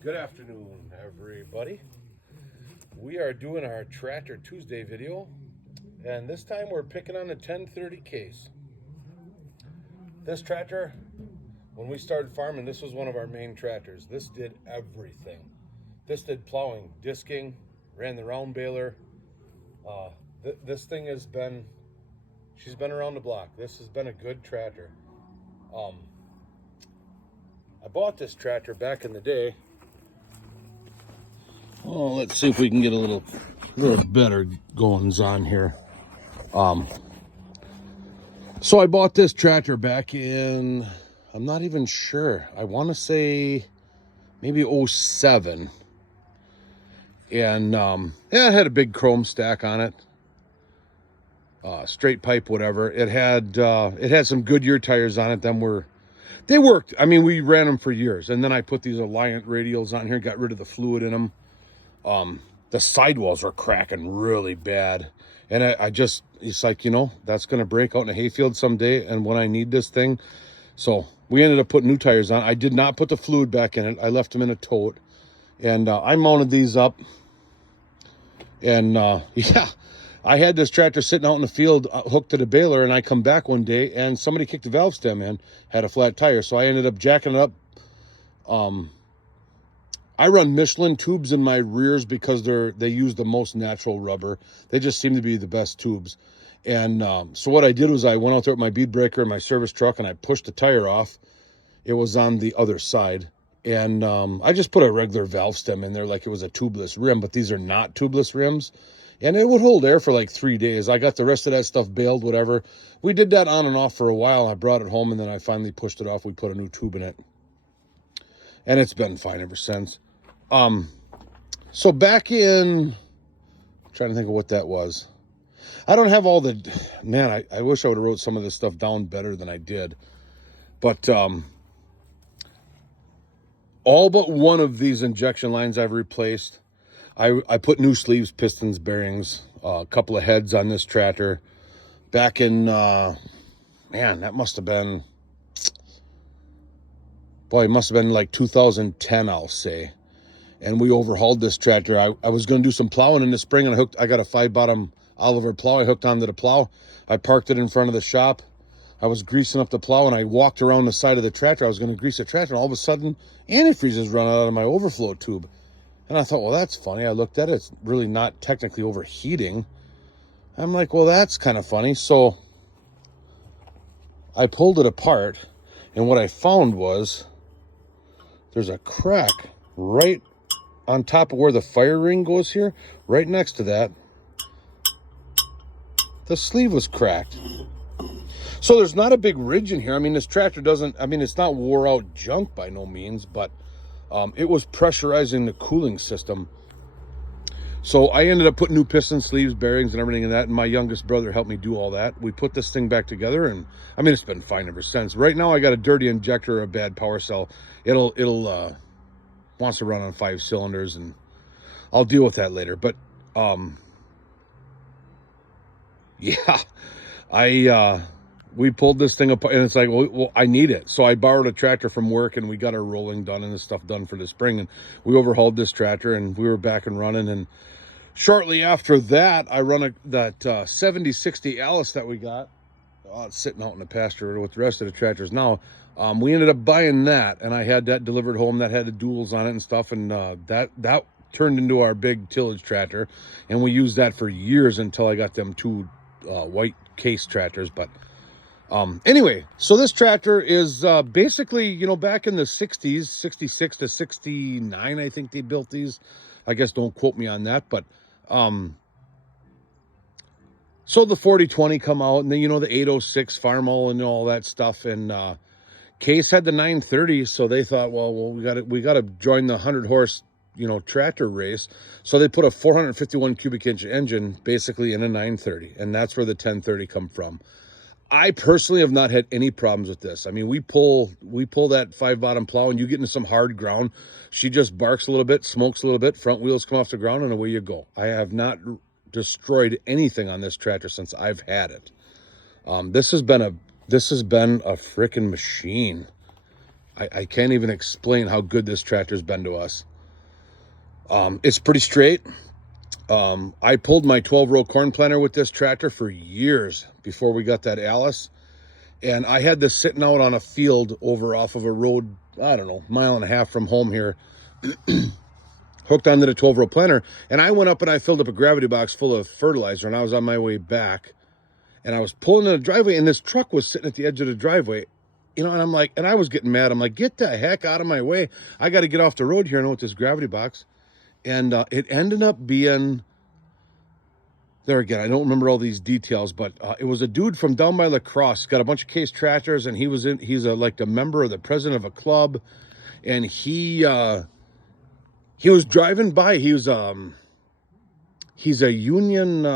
Good afternoon, everybody. We are doing our Tractor Tuesday video, and this time we're picking on the 1030 case. This tractor, when we started farming, this was one of our main tractors. This did everything. This did plowing, disking, ran the round baler. This thing has been, she's been around the block. This has been a good tractor. I bought this tractor back in the day. Well, let's see if we can get a little better goings on here. So I bought this tractor back in, I'm not even sure. I want to say maybe 07. And yeah, it had a big chrome stack on it. Straight pipe, whatever. It had some Goodyear tires on it. They worked. I mean, we ran them for years. And then I put these Alliant radials on here, got rid of the fluid in them. The sidewalls are cracking really bad. And it's like, that's going to break out in a hayfield someday. And when I need this thing. So we ended up putting new tires on. I did not put the fluid back in it. I left them in a tote. And I mounted these up. And yeah, I had this tractor sitting out in the field hooked to the baler. And I come back one day and somebody kicked the valve stem in, had a flat tire. So I ended up jacking it up. I run Michelin tubes in my rears because they use the most natural rubber. They just seem to be the best tubes. And so what I did was I went out there with my bead breaker in my service truck and I pushed the tire off. It was on the other side. And I just put a regular valve stem in there like it was a tubeless rim, but these are not tubeless rims. And it would hold air for like 3 days. I got the rest of that stuff bailed, whatever. We did that on and off for a while. I brought it home and then I finally pushed it off. We put a new tube in it. And it's been fine ever since. So back in, I'm trying to think of what that was. I don't have all the, man, I wish I would have wrote some of this stuff down better than I did. But, all but one of these injection lines I've replaced. I put new sleeves, pistons, bearings, a couple of heads on this tractor back in, man, that must have been, boy, it must have been like 2010, I'll say. And we overhauled this tractor. I was going to do some plowing in the spring, and I got a 5-bottom Oliver plow. I hooked onto the plow. I parked it in front of the shop. I was greasing up the plow, and I walked around the side of the tractor. I was going to grease the tractor, and all of a sudden, antifreeze is running out of my overflow tube. And I thought, well, that's funny. I looked at it. It's really not technically overheating. I'm like, well, that's kind of funny. So I pulled it apart, and what I found was there's a crack right on top of where the fire ring goes here, right next to that, the sleeve was cracked. So there's not a big ridge in here. I mean, this tractor it's not wore out junk by no means, but it was pressurizing the cooling system. So I ended up putting new piston sleeves, bearings, and everything in that, and my youngest brother helped me do all that. We put this thing back together, and I mean, it's been fine ever since. Right now, I got a dirty injector or a bad power cell. It'll wants to run on 5 cylinders, and I'll deal with that later. But yeah, we pulled this thing apart, and it's like, well, I need it. So I borrowed a tractor from work, and we got our rolling done and this stuff done for the spring, and we overhauled this tractor, and we were back and running. And shortly after that, I run that 7060 Alice that we got. It's sitting out in the pasture with the rest of the tractors now. We ended up buying that, and I had that delivered home. That had the duals on it and stuff, and that turned into our big tillage tractor, and we used that for years until I got them 2 white case tractors. But anyway, so this tractor is basically, back in the 60s, 66 to 69, I think they built these. I guess don't quote me on that, but so the 4020 come out, and then the 806 Farmall and all that stuff, and Case had the 930, so they thought, well, we got to join the 100 horse, tractor race. So they put a 451 cubic inch engine basically in a 930, and that's where the 1030 come from. I personally have not had any problems with this. I mean, we pull that 5-bottom plow, and you get into some hard ground. She just barks a little bit, smokes a little bit, front wheels come off the ground, and away you go. I have not destroyed anything on this tractor since I've had it. This has been a freaking machine. I can't even explain how good this tractor's been to us. It's pretty straight. I pulled my 12-row corn planter with this tractor for years before we got that Alice. And I had this sitting out on a field over off of a road, I don't know, mile and a half from home here, hooked onto the 12-row planter. And I went up and I filled up a gravity box full of fertilizer, and I was on my way back. And I was pulling in the driveway, and this truck was sitting at the edge of the driveway. You know, and I'm like, and I was getting mad. I'm like, get the heck out of my way. I got to get off the road here and with this gravity box. And it ended up being, there again, I don't remember all these details, but it was a dude from down by La Crosse. Got a bunch of Case tractors, and he's like a member of the president of a club. And he was driving by. He was a union,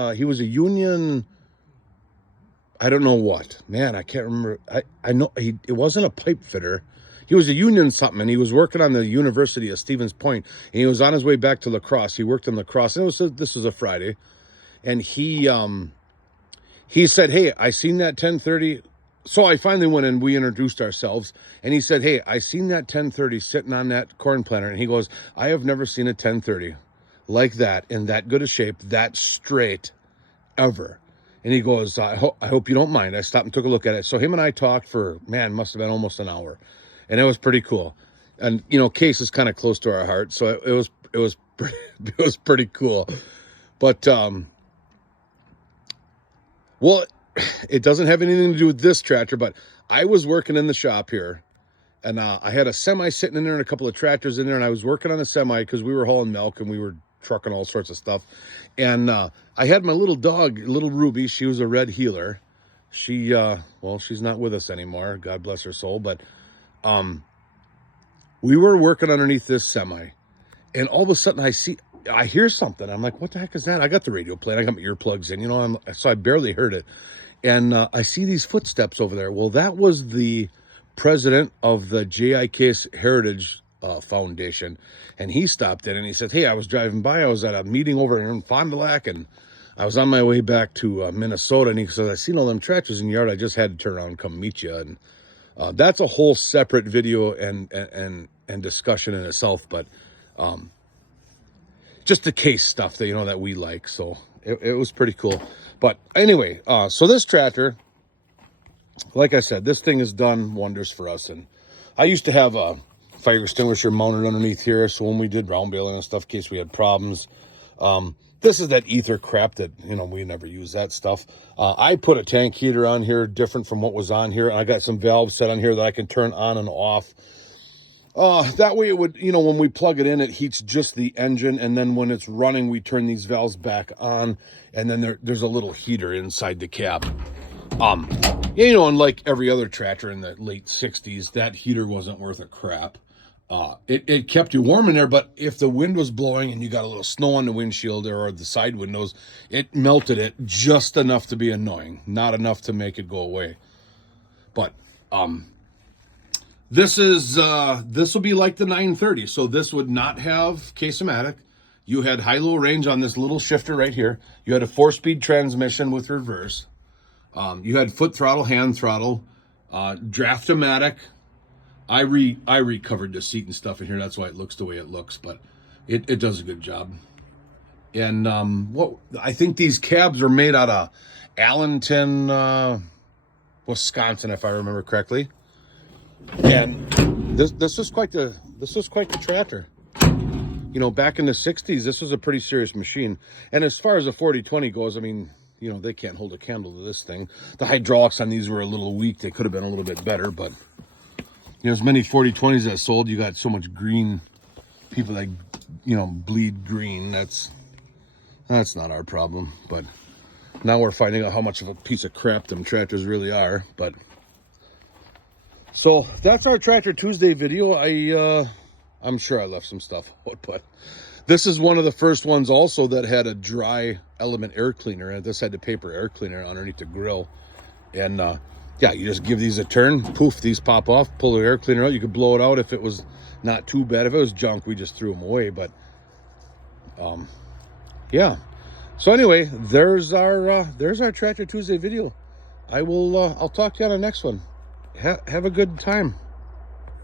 I don't know what. Man, I can't remember. I know it wasn't a pipe fitter. He was a union something, and he was working on the University of Stevens Point, and he was on his way back to La Crosse. He worked in La Crosse, and this was a Friday, and he said, hey, I seen that 1030. So I finally went and we introduced ourselves, and he said, hey, I seen that 1030 sitting on that corn planter, and he goes, I have never seen a 1030 like that, in that good a shape, that straight, ever. And he goes, I hope you don't mind. I stopped and took a look at it. So him and I talked for, man, must have been almost an hour. And it was pretty cool. And, you know, Case is kind of close to our heart. So it was pretty cool. But, well, it doesn't have anything to do with this tractor, but I was working in the shop here. And I had a semi sitting in there and a couple of tractors in there. And I was working on a semi because we were hauling milk and we were trucking all sorts of stuff. And I had my little dog, little Ruby. She was a red heeler. She, well, she's not with us anymore. God bless her soul. But we were working underneath this semi. And all of a sudden I hear something. I'm like, what the heck is that? I got the radio playing. I got my earplugs in, you know, so I barely heard it. And I see these footsteps over there. Well, that was the president of the JIK Heritage Foundation, and he stopped in and he said, hey, I was driving by, I was at a meeting over here in Fond du Lac, and I was on my way back to Minnesota, and he says, I seen all them tractors in the yard, I just had to turn around and come meet you. And that's a whole separate video and discussion in itself, but just the Case stuff that, you know, that we like. So it was pretty cool. But anyway, so this tractor, like I said, this thing has done wonders for us. And I used to have a fire extinguisher mounted underneath here, so when we did round baling and stuff, in case we had problems. This is that ether crap that, you know, we never use that stuff. I put a tank heater on here different from what was on here. I got some valves set on here that I can turn on and off. That way it would, you know, when we plug it in, it heats just the engine, and then when it's running, we turn these valves back on, and then there's a little heater inside the cab. You know, unlike every other tractor in the late 60s, that heater wasn't worth a crap. It kept you warm in there, but if the wind was blowing and you got a little snow on the windshield or the side windows, it melted it just enough to be annoying, not enough to make it go away. But this will be like the 930. So this would not have Case-O-Matic. You had high-low range on this little shifter right here. You had a 4-speed transmission with reverse. You had foot throttle, hand throttle, draft-o-matic. I recovered the seat and stuff in here. That's why it looks the way it looks, but it does a good job. And what I think these cabs are made out of Allenton, Wisconsin, if I remember correctly. And this was quite the tractor. You know, back in the 60s, this was a pretty serious machine. And as far as the 4020 goes, I mean, you know, they can't hold a candle to this thing. The hydraulics on these were a little weak. They could have been a little bit better, but you know, as many 4020s that sold, you got so much green, people that, you know, bleed green. That's not our problem. But now we're finding out how much of a piece of crap them tractors really are. But so that's our Tractor Tuesday video. I'm sure I left some stuff out, but this is one of the first ones also that had a dry element air cleaner, and this had the paper air cleaner underneath the grill. And yeah, you just give these a turn, poof, these pop off, pull the air cleaner out. You could blow it out if it was not too bad. If it was junk, we just threw them away. But yeah. So anyway, there's our Tractor Tuesday video. I'll talk to you on the next one. Have a good time.